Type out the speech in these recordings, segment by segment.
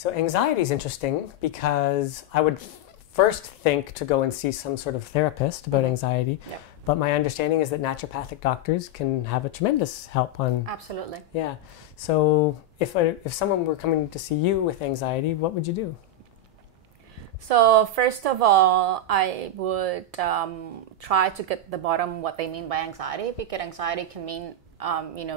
So anxiety is interesting because I would first think to go and see some sort of therapist about anxiety. Yep. But my understanding is that naturopathic doctors can have a tremendous help on... Absolutely. Yeah. So if someone were coming to see you with anxiety, what would you do? So first of all, I would try to get to the bottom what they mean by anxiety, because anxiety can mean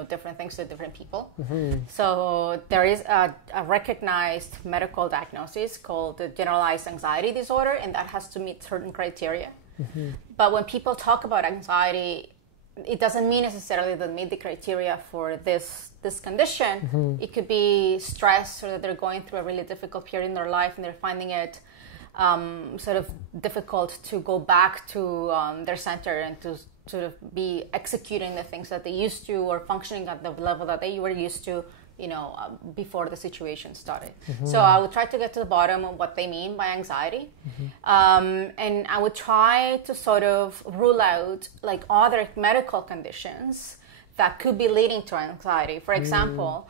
different things to different people. Mm-hmm. So there is a recognized medical diagnosis called the generalized anxiety disorder, and that has to meet certain criteria. Mm-hmm. But when people talk about anxiety, it doesn't mean necessarily that meet the criteria for this condition. Mm-hmm. It could be stress, or that they're going through a really difficult period in their life and they're finding it sort of difficult to go back to their center and to sort of be executing the things that they used to, or functioning at the level that they were used to, before the situation started. Mm-hmm. So I would try to get to the bottom of what they mean by anxiety. Mm-hmm. And I would try to sort of rule out like other medical conditions that could be leading to anxiety. For example,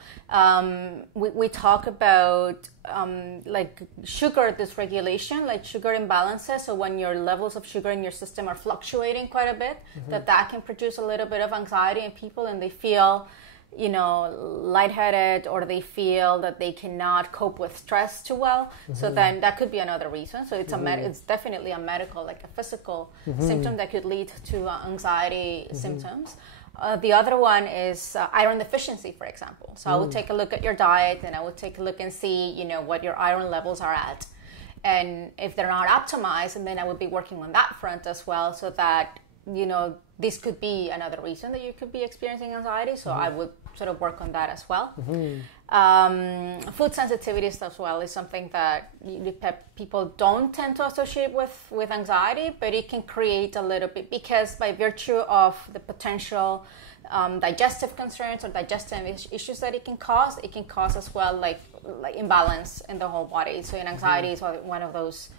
we talk about like sugar dysregulation, like sugar imbalances. So when your levels of sugar in your system are fluctuating quite a bit, mm-hmm. that can produce a little bit of anxiety in people, and they feel, lightheaded, or they feel that they cannot cope with stress too well. Mm-hmm. So then that could be another reason. So it's it's definitely a medical, like a physical mm-hmm. symptom that could lead to anxiety mm-hmm. symptoms. The other one is iron deficiency, for example. So I would take a look at your diet, and I would take a look and see, what your iron levels are at. And if they're not optimized, and then I would be working on that front as well, so that, this could be another reason that you could be experiencing anxiety. So I would sort of work on that as well. Mm-hmm. Food sensitivities as well is something that people don't tend to associate with anxiety, but it can create a little bit, because by virtue of the potential digestive concerns or digestive issues that it can cause as well like imbalance in the whole body. So anxiety is one of those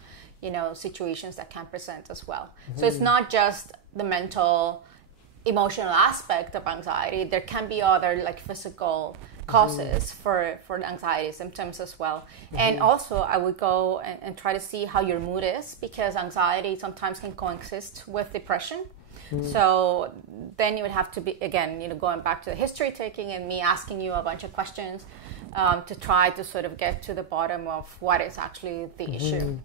situations that can present as well. Mm-hmm. So it's not just the mental, emotional aspect of anxiety. There can be other like physical causes for the anxiety symptoms as well. Mm-hmm. And also I would go and try to see how your mood is, because anxiety sometimes can coexist with depression. Mm-hmm. So then you would have to be, again, going back to the history taking and me asking you a bunch of questions to try to sort of get to the bottom of what is actually the mm-hmm. issue.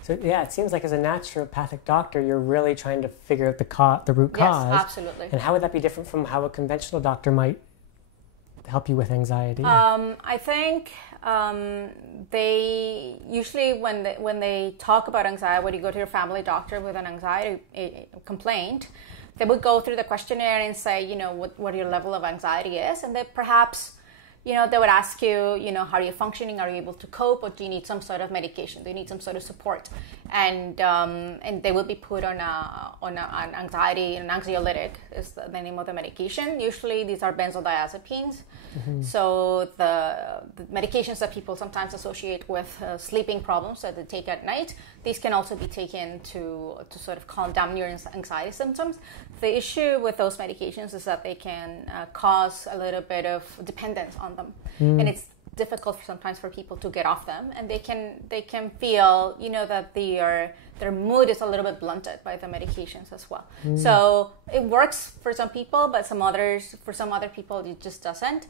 So yeah, it seems like as a naturopathic doctor, you're really trying to figure out the root cause. Yes, absolutely. And how would that be different from how a conventional doctor might help you with anxiety? I think they usually, when they talk about anxiety, when you go to your family doctor with an anxiety complaint, they would go through the questionnaire and say, what your level of anxiety is, and they perhaps, they would ask you, how are you functioning? Are you able to cope, or do you need some sort of medication? Do you need some sort of support? And they will be put on an anxiolytic is the name of the medication. Usually these are benzodiazepines. Mm-hmm. So the medications that people sometimes associate with sleeping problems that they take at night, these can also be taken to sort of calm down your anxiety symptoms. The issue with those medications is that they can cause a little bit of dependence on them. And it's difficult sometimes for people to get off them, and they can feel that their mood is a little bit blunted by the medications as well. So it works for some people, but for some other people it just doesn't.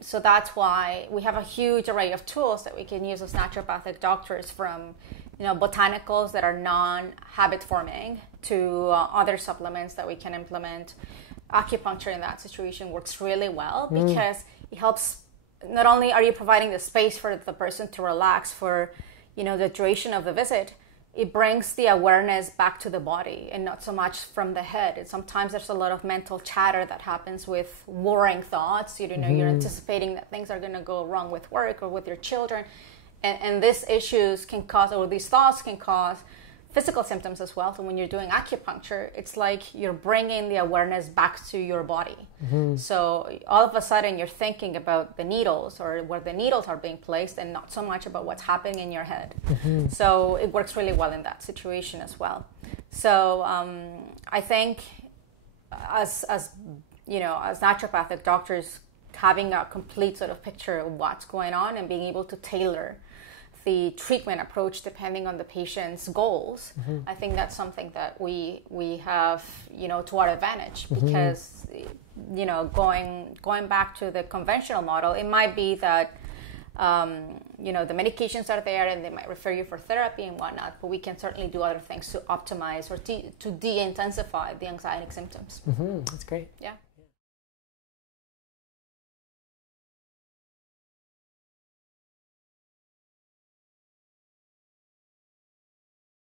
So that's why we have a huge array of tools that we can use as naturopathic doctors, from botanicals that are non-habit forming to other supplements that we can implement. Acupuncture in that situation works really well, because it helps. Not only are you providing the space for the person to relax for, the duration of the visit, it brings the awareness back to the body and not so much from the head. And sometimes there's a lot of mental chatter that happens with worrying thoughts. You're anticipating that things are going to go wrong with work or with your children. And these issues can cause, or these thoughts can cause, physical symptoms as well. So when you're doing acupuncture, it's like you're bringing the awareness back to your body. So all of a sudden you're thinking about the needles or where the needles are being placed, and not so much about what's happening in your head. So it works really well in that situation as well. So I think as naturopathic doctors having a complete sort of picture of what's going on and being able to tailor the treatment approach depending on the patient's goals. I think that's something that we have, to our advantage, because, going back to the conventional model, it might be that, the medications are there and they might refer you for therapy and whatnot, but we can certainly do other things to optimize or to de-intensify the anxiety symptoms. That's great. Yeah.